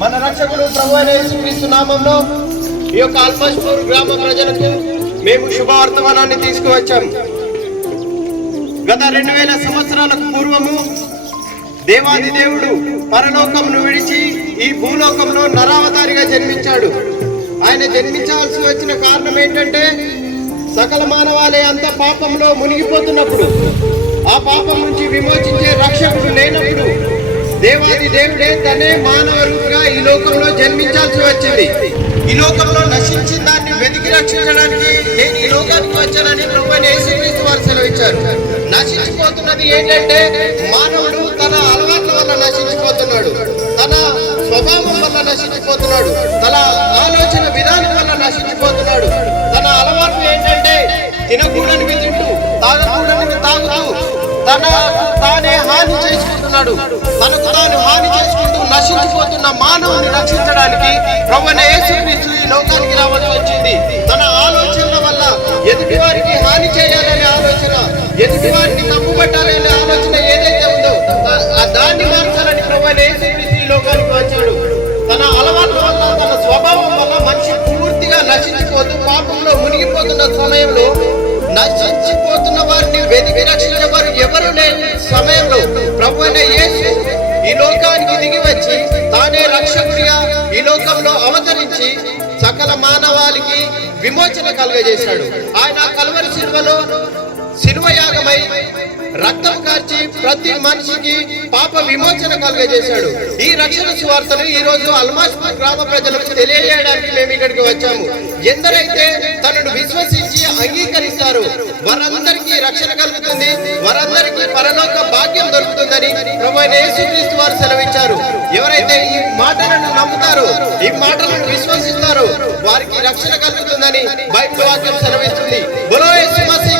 మన రక్షకుడు ప్రభువైన యేసుక్రీస్తు నామములో ఈ యొక్క ఆల్మాస్పూర్ గ్రామ ప్రజలకు మేము శుభవర్తమానాన్ని తీసుకువచ్చాం. గత 2000 సంవత్సరాలకు పూర్వము దేవాది దేవుడు పరలోకమును విడిచి ఈ భూలోకంలో నరావతారిగా జన్మించాడు. ఆయన జన్మించాల్సి వచ్చిన కారణం ఏంటంటే సకల మానవాళి అంత పాపంలో మునిగిపోతున్నప్పుడు, ఆ పాపం నుంచి విమోచించే రక్షకుడు లేనప్పుడు దేవాది దేవుడే తనే మానవ రూపుగా ఈ లోకంలో జన్మించాల్సి వచ్చింది. ఈ లోకంలో నశించిన దాన్ని వెతికి రక్షించడానికి నేను ఈ లోకానికి వచ్చానని ప్రభువైన యేసుక్రీస్తు వారు సెలవిచ్చారు. నశించిపోతున్నది ఏంటంటే మానవుడు తన అలవాట్ల వల్ల నశించిపోతున్నాడు, తన స్వభావం వల్ల నశించిపోతున్నాడు, తన ఆలోచన విధానం వల్ల నశించిపోతున్నాడు. తన అలవాట్లు ఏంటంటే తినకూడనివి తింటూ, తాగకూడనివి తాగుతూ తానే హాని చేసుకుంటున్నాడు. తనకు తాను హాని చేసుకుంటూ నశించిపోతున్న మానవుని రక్షించడానికి ప్రభువైన యేసుక్రీస్తు ఈ లోకానికి రావాల్సి వచ్చింది. తన ఆలోచనల వల్ల ఎదుటి వారికి హాని చేయాలనే ఆలోచన, ఎదుటి వారిని తప్పుపట్టాలనే ఆలోచన ఏదైతే ఉందో దాన్ని మార్చాలని ప్రభువైన యేసుక్రీస్తు ఈ లోకానికి వచ్చాడు. తన అలవాట్ల వల్ల, తన స్వభావం వల్ల మనిషి పూర్తిగా నశించిపోతూ పాపంలో మునిగిపోతున్న సమయంలో, నశించిపోతున్న వారిని వెతికి రక్షించేవారు ఎవరు లేని సమయంలో ప్రభువైన యేసు ఈ లోకానికి దిగి వచ్చి తానే రక్షకుడిగా ఈ లోకంలో అవతరించి సకల మానవాళికి విమోచన కలుగజేశాడు. ఆయన కల్వరి శిలువ యాగమై రక్తం కార్చి ప్రతి మనిషికి పాప విమోచన కలుగజేశాడు. ఈ రక్షణ సువార్తను ఈ రోజు ఆల్మాస్పూర్ గ్రామ ప్రజలకు తెలియజేయడానికి మేము ఇక్కడికి వచ్చాము. ఎందరైతే తనను విశ్వసించి అంగీకరిస్తారో వారందరికీ రక్షణ కలుగుతుంది, వారందరికీ పరలోక భాగ్యం దొరుకుతుందని ప్రభువైన యేసుక్రీస్తు వారు సెలవిచ్చారు. ఎవరైతే ఈ మాటలను నమ్ముతారో, ఈ మాటలను విశ్వసిస్తారో వారికి రక్షణ కలుగుతుందని బైబిల్ వాక్యం సెలవిస్తుంది. బోలో యేసు మసీహ్